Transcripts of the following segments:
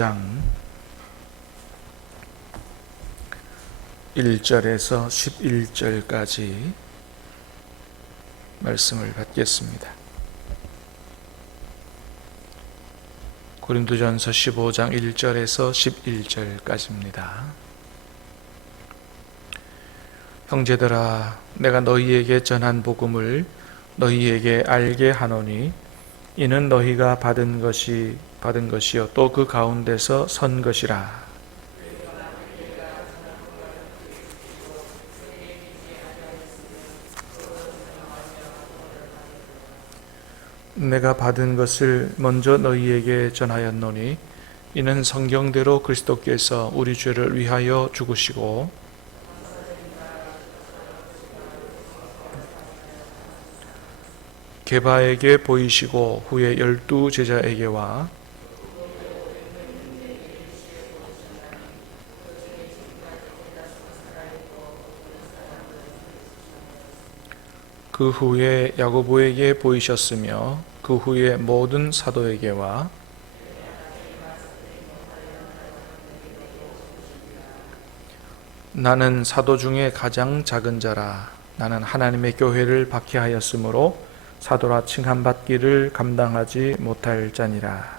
장 1절에서 11절까지 말씀을 받겠습니다. 고린도전서 15장 1절에서 11절까지입니다. 형제들아, 내가 너희에게 전한 복음을 너희에게 알게 하노니 이는 너희가 받은 것이요 또 그 가운데서 선 것이라. 내가 받은 것을 먼저 너희에게 전하였노니 이는 성경대로 그리스도께서 우리 죄를 위하여 죽으시고 게바에게 보이시고 후에 12 제자에게와 그 후에 야고보에게 보이셨으며 그 후에 모든 사도에게와 나는 사도 중에 가장 작은 자라. 나는 하나님의 교회를 박해하였으므로 사도라 칭함받기를 감당하지 못할 자니라.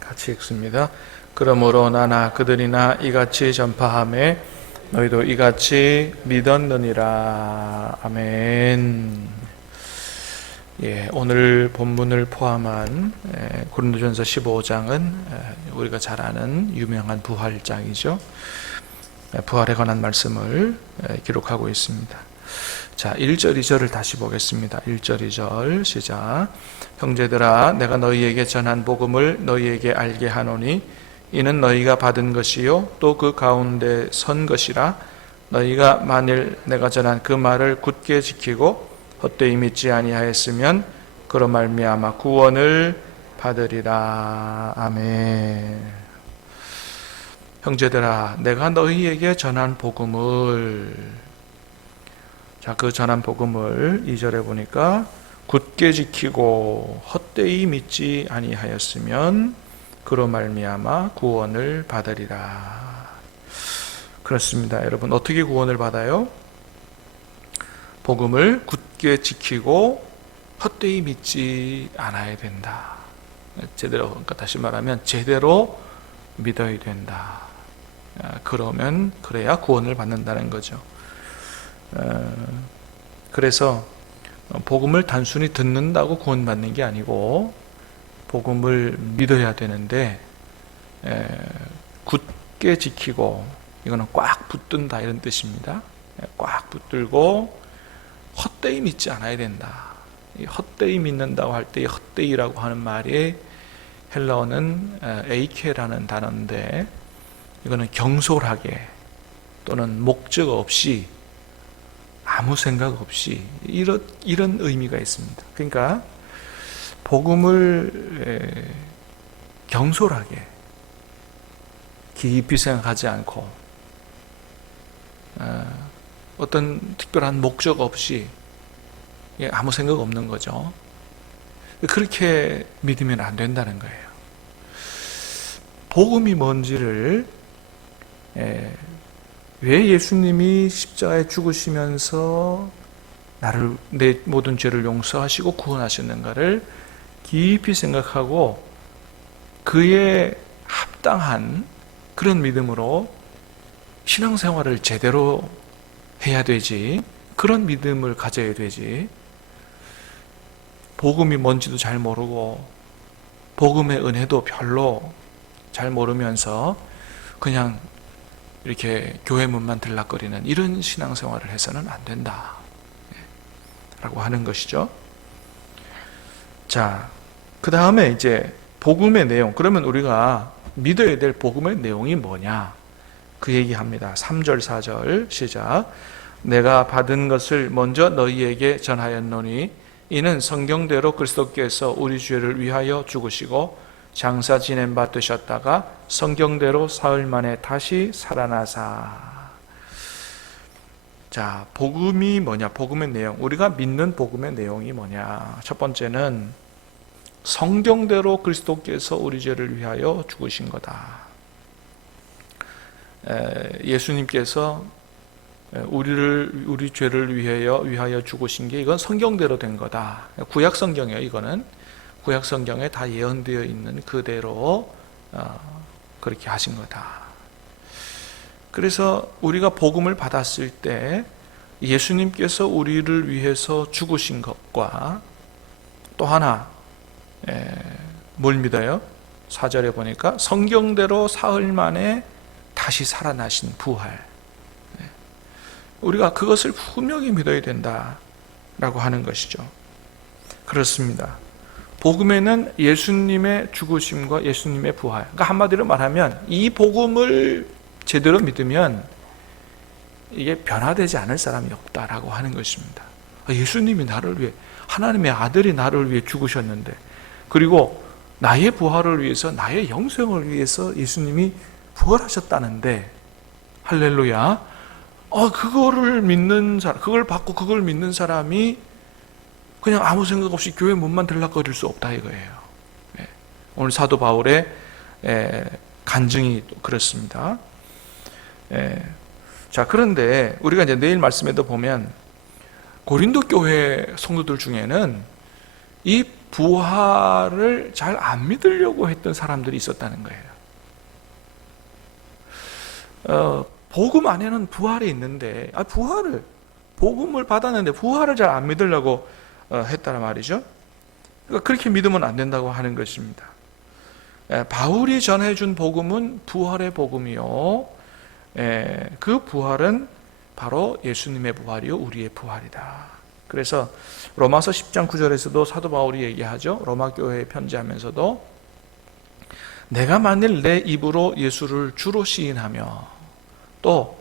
같이 읽습니다. 그러므로 나나 그들이나 이같이 전파하매 너희도 이같이 믿었느니라. 아멘. 오늘 본문을 포함한 고린도전서 15장은 우리가 잘 아는 유명한 부활장이죠. 부활에 관한 말씀을 기록하고 있습니다. 자, 1절, 2절을 다시 보겠습니다. 1절, 2절 시작. 형제들아, 내가 너희에게 전한 복음을 너희에게 알게 하노니 이는 너희가 받은 것이요 또 그 가운데 선 것이라. 너희가 만일 내가 전한 그 말을 굳게 지키고 헛되이 믿지 아니하였으면 그로 말미암아 구원을 받으리라. 아멘. 형제들아, 내가 너희에게 전한 복음을, 그 전한 복음을 2절에 보니까 굳게 지키고 헛되이 믿지 아니하였으면 그로 말미암아 구원을 받으리라. 그렇습니다. 여러분, 어떻게 구원을 받아요? 복음을 굳게 지키고 헛되이 믿지 않아야 된다. 제대로, 그러니까 다시 말하면 제대로 믿어야 된다. 그래야 구원을 받는다는 거죠. 그래서 복음을 단순히 듣는다고 구원받는 게 아니고 복음을 믿어야 되는데 굳게 지키고, 이거는 꽉 붙든다 이런 뜻입니다. 꽉 붙들고 헛되이 믿지 않아야 된다. 헛되이 믿는다고 할 때 헛되이라고 하는 말이 헬라어는 에이케라는 단어인데 이거는 경솔하게 또는 목적 없이 아무 생각 없이 이런 의미가 있습니다. 그러니까 복음을 경솔하게 깊이 생각하지 않고 어떤 특별한 목적 없이 아무 생각 없는 거죠. 그렇게 믿으면 안 된다는 거예요. 복음이 뭔지를, 왜 예수님이 십자가에 죽으시면서 내 모든 죄를 용서하시고 구원하셨는가를 깊이 생각하고 그에 합당한 그런 믿음으로 신앙생활을 제대로 해야 되지, 그런 믿음을 가져야 되지, 복음이 뭔지도 잘 모르고 복음의 은혜도 별로 잘 모르면서 그냥 이렇게 교회 문만 들락거리는 이런 신앙생활을 해서는 안 된다 라고 하는 것이죠. 자, 그 다음에 이제 복음의 내용, 그러면 우리가 믿어야 될 복음의 내용이 뭐냐, 그 얘기합니다. 3절 4절 시작. 내가 받은 것을 먼저 너희에게 전하였노니 이는 성경대로 그리스도께서 우리 죄를 위하여 죽으시고 장사 지낸 바 되셨다가 성경대로 사흘 만에 다시 살아나사. 자, 복음이 뭐냐? 복음의 내용, 우리가 믿는 복음의 내용이 뭐냐? 첫 번째는 성경대로 그리스도께서 우리 죄를 위하여 죽으신 거다. 예수님께서 우리 죄를 위하여 죽으신 게 이건 성경대로 된 거다. 구약 성경이에요. 이거는 구약 성경에 다 예언되어 있는 그대로 그렇게 하신 거다. 그래서 우리가 복음을 받았을 때 예수님께서 우리를 위해서 죽으신 것과 또 하나 뭘 믿어요? 4절에 보니까 성경대로 사흘 만에 다시 살아나신 부활. 우리가 그것을 분명히 믿어야 된다라고 하는 것이죠. 그렇습니다. 복음에는 예수님의 죽으심과 예수님의 부활, 그러니까 한마디로 말하면 이 복음을 제대로 믿으면 이게 변화되지 않을 사람이 없다라고 하는 것입니다. 예수님이 나를 위해, 하나님의 아들이 나를 위해 죽으셨는데, 그리고 나의 부활을 위해서, 나의 영생을 위해서 예수님이 부활하셨다는데, 할렐루야. 그거를 믿는 사람, 그걸 받고 그걸 믿는 사람이 그냥 아무 생각 없이 교회 문만 들락거릴 수 없다 이거예요. 오늘 사도 바울의 간증이 그렇습니다. 자, 그런데 우리가 이제 내일 말씀에도 보면 고린도 교회 성도들 중에는 이 부활을 잘 안 믿으려고 했던 사람들이 있었다는 거예요. 복음 안에는 부활이 있는데, 복음을 받았는데 부활을 잘 안 믿으려고 했다는 말이죠. 그러니까 그렇게 믿으면 안 된다고 하는 것입니다. 바울이 전해준 복음은 부활의 복음이요. 그 부활은 바로 예수님의 부활이요, 우리의 부활이다. 그래서 로마서 10장 9절에서도 사도 바울이 얘기하죠. 로마 교회에 편지하면서도 내가 만일 내 입으로 예수를 주로 시인하며 또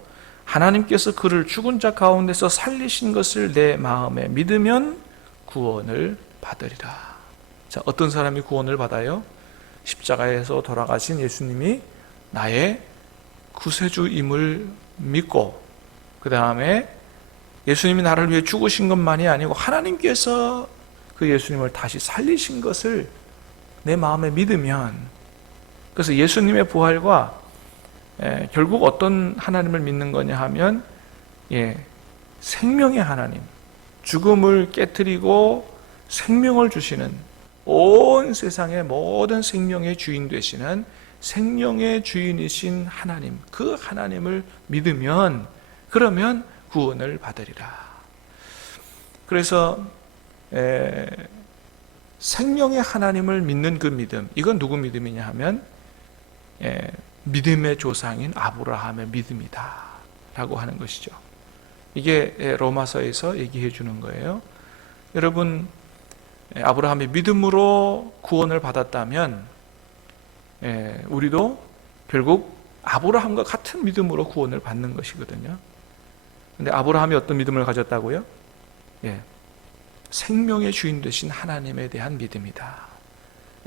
하나님께서 그를 죽은 자 가운데서 살리신 것을 내 마음에 믿으면 구원을 받으리라. 자, 어떤 사람이 구원을 받아요? 십자가에서 돌아가신 예수님이 나의 구세주임을 믿고, 그 다음에 예수님이 나를 위해 죽으신 것만이 아니고 하나님께서 그 예수님을 다시 살리신 것을 내 마음에 믿으면, 그래서 예수님의 부활과 결국 어떤 하나님을 믿는 거냐 하면 생명의 하나님, 죽음을 깨뜨리고 생명을 주시는, 온 세상의 모든 생명의 주인 되시는 생명의 주인이신 하나님, 그 하나님을 믿으면, 그러면 구원을 받으리라. 그래서 생명의 하나님을 믿는 그 믿음, 이건 누구 믿음이냐 하면 믿음의 조상인 아브라함의 믿음이다 라고 하는 것이죠. 이게 로마서에서 얘기해 주는 거예요. 여러분, 아브라함이 믿음으로 구원을 받았다면 우리도 결국 아브라함과 같은 믿음으로 구원을 받는 것이거든요. 근데 아브라함이 어떤 믿음을 가졌다고요? 생명의 주인 되신 하나님에 대한 믿음이다.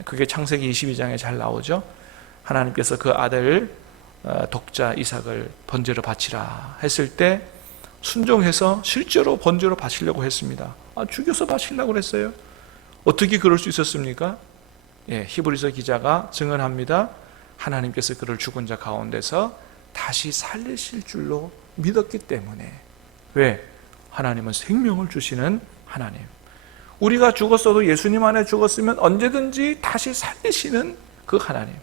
그게 창세기 22장에 잘 나오죠. 하나님께서 그 아들 독자 이삭을 번제로 바치라 했을 때 순종해서 실제로 번제로 바치려고 했습니다. 죽여서 바치려고 했어요. 어떻게 그럴 수 있었습니까? 히브리서 기자가 증언합니다. 하나님께서 그를 죽은 자 가운데서 다시 살리실 줄로 믿었기 때문에. 왜? 하나님은 생명을 주시는 하나님. 우리가 죽었어도 예수님 안에 죽었으면 언제든지 다시 살리시는 그 하나님.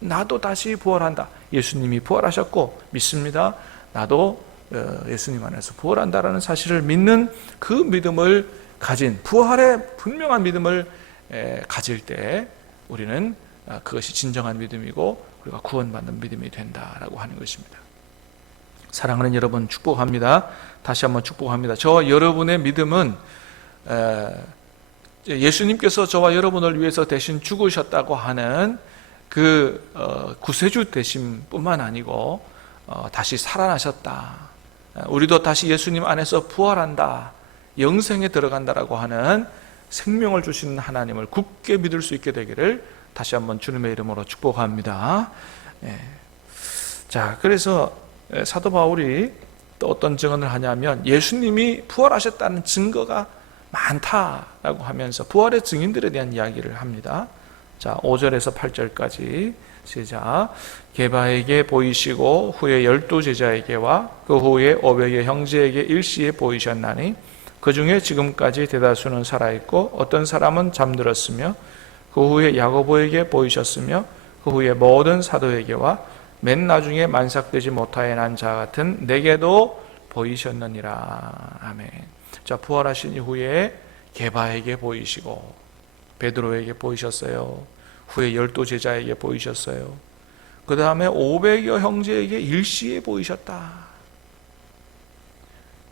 나도 다시 부활한다. 예수님이 부활하셨고 믿습니다. 나도 예수님 안에서 부활한다라는 사실을 믿는 그 믿음을 가진, 부활의 분명한 믿음을 가질 때 우리는 그것이 진정한 믿음이고 우리가 구원받는 믿음이 된다라고 하는 것입니다. 사랑하는 여러분, 축복합니다. 다시 한번 축복합니다. 저와 여러분의 믿음은 예수님께서 저와 여러분을 위해서 대신 죽으셨다고 하는 그 구세주 되심 뿐만 아니고 다시 살아나셨다, 우리도 다시 예수님 안에서 부활한다, 영생에 들어간다라고 하는 생명을 주시는 하나님을 굳게 믿을 수 있게 되기를 다시 한번 주님의 이름으로 축복합니다. 예. 자, 그래서 사도 바울이 또 어떤 증언을 하냐면 예수님이 부활하셨다는 증거가 많다라고 하면서 부활의 증인들에 대한 이야기를 합니다. 자, 5절에서 8절까지 시작. 게바에게 보이시고 후에 12제자에게와 그 후에 500의 형제에게 일시에 보이셨나니 그 중에 지금까지 대다수는 살아있고 어떤 사람은 잠들었으며 그 후에 야고보에게 보이셨으며 그 후에 모든 사도에게와 맨 나중에 만삭되지 못하여 난 자 같은 내게도 보이셨느니라. 아멘. 자, 부활하신 이후에 게바에게 보이시고 베드로에게 보이셨어요. 후에 12제자에게 보이셨어요. 그 다음에 500여 형제에게 일시에 보이셨다.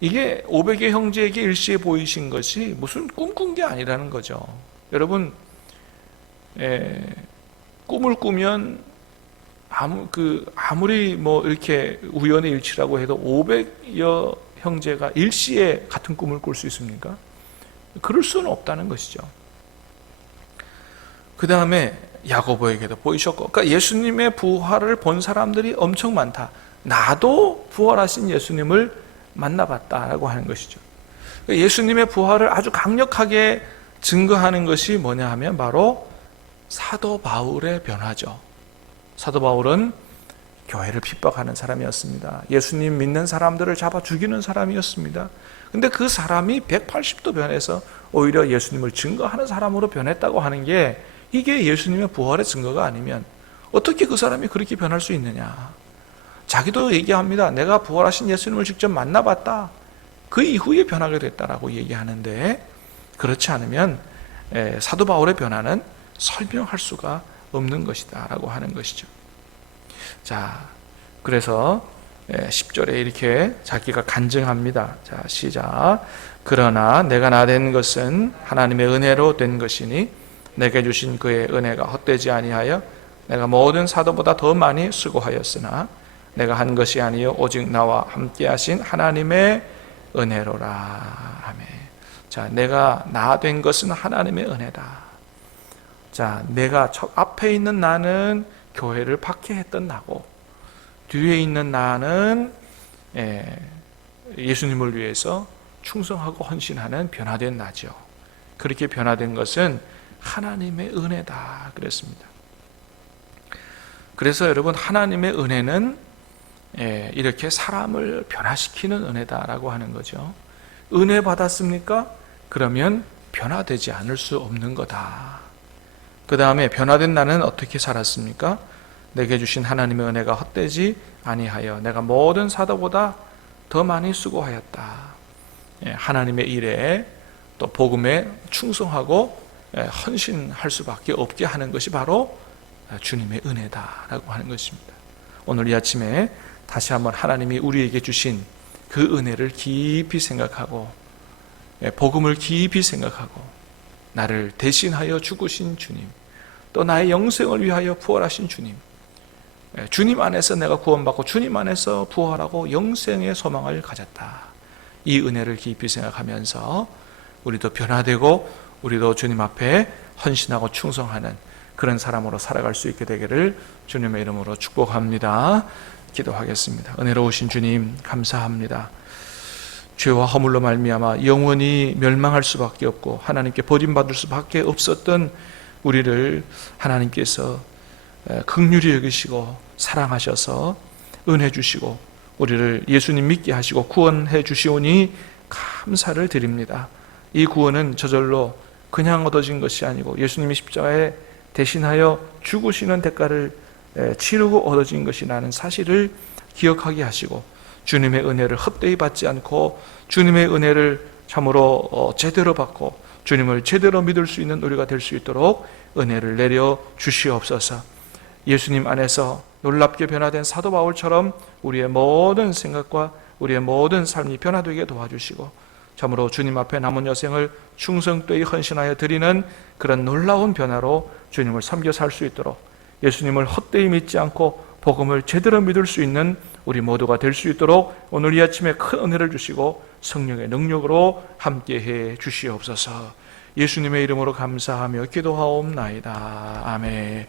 이게 500의 형제에게 일시에 보이신 것이 무슨 꿈꾼 게 아니라는 거죠. 여러분, 꿈을 꾸면 아무리 뭐 이렇게 우연의 일치라고 해도 500여 형제가 일시에 같은 꿈을 꿀 수 있습니까? 그럴 수는 없다는 것이죠. 그 다음에 야고보에게도 보이셨고, 그러니까 예수님의 부활을 본 사람들이 엄청 많다. 나도 부활하신 예수님을 만나봤다라고 하는 것이죠. 예수님의 부활을 아주 강력하게 증거하는 것이 뭐냐 하면 바로 사도 바울의 변화죠. 사도 바울은 교회를 핍박하는 사람이었습니다. 예수님 믿는 사람들을 잡아 죽이는 사람이었습니다. 근데 그 사람이 180도 변해서 오히려 예수님을 증거하는 사람으로 변했다고 하는 게 이게 예수님의 부활의 증거가 아니면 어떻게 그 사람이 그렇게 변할 수 있느냐. 자기도 얘기합니다. 내가 부활하신 예수님을 직접 만나봤다. 그 이후에 변하게 됐다라고 얘기하는데 그렇지 않으면 사도 바울의 변화는 설명할 수가 없는 것이다 라고 하는 것이죠. 자, 그래서 10절에 이렇게 자기가 간증합니다. 자, 시작. 그러나 내가 나된 것은 하나님의 은혜로 된 것이니 내게 주신 그의 은혜가 헛되지 아니하여 내가 모든 사도보다 더 많이 수고하였으나 내가 한 것이 아니요 오직 나와 함께 하신 하나님의 은혜로라. 아멘. 자, 내가 나 된 것은 하나님의 은혜다. 자, 내가 앞에 있는 나는 교회를 박해했던 나고 뒤에 있는 나는 예수님을 위해서 충성하고 헌신하는 변화된 나죠. 그렇게 변화된 것은 하나님의 은혜다 그랬습니다. 그래서 여러분, 하나님의 은혜는 이렇게 사람을 변화시키는 은혜다라고 하는 거죠. 은혜 받았습니까? 그러면 변화되지 않을 수 없는 거다. 그 다음에 변화된 나는 어떻게 살았습니까? 내게 주신 하나님의 은혜가 헛되지 아니하여 내가 모든 사도보다 더 많이 수고하였다. 하나님의 일에 또 복음에 충성하고 헌신할 수밖에 없게 하는 것이 바로 주님의 은혜다라고 하는 것입니다. 오늘 이 아침에 다시 한번 하나님이 우리에게 주신 그 은혜를 깊이 생각하고 복음을 깊이 생각하고 나를 대신하여 죽으신 주님, 또 나의 영생을 위하여 부활하신 주님, 주님 안에서 내가 구원받고 주님 안에서 부활하고 영생의 소망을 가졌다. 이 은혜를 깊이 생각하면서 우리도 변화되고 우리도 주님 앞에 헌신하고 충성하는 그런 사람으로 살아갈 수 있게 되기를 주님의 이름으로 축복합니다. 기도하겠습니다. 은혜로우신 주님, 감사합니다. 죄와 허물로 말미암아 영원히 멸망할 수밖에 없고 하나님께 버림받을 수밖에 없었던 우리를 하나님께서 긍휼히 여기시고 사랑하셔서 은혜 주시고 우리를 예수님 믿게 하시고 구원해 주시오니 감사를 드립니다. 이 구원은 저절로 그냥 얻어진 것이 아니고 예수님이 십자가에 대신하여 죽으시는 대가를 치르고 얻어진 것이라는 사실을 기억하게 하시고 주님의 은혜를 헛되이 받지 않고 주님의 은혜를 참으로 제대로 받고 주님을 제대로 믿을 수 있는 우리가 될 수 있도록 은혜를 내려 주시옵소서. 예수님 안에서 놀랍게 변화된 사도 바울처럼 우리의 모든 생각과 우리의 모든 삶이 변화되게 도와주시고 참으로 주님 앞에 남은 여생을 충성되이 헌신하여 드리는 그런 놀라운 변화로 주님을 섬겨 살 수 있도록 예수님을 헛되이 믿지 않고 복음을 제대로 믿을 수 있는 우리 모두가 될 수 있도록 오늘 이 아침에 큰 은혜를 주시고 성령의 능력으로 함께해 주시옵소서. 예수님의 이름으로 감사하며 기도하옵나이다. 아멘.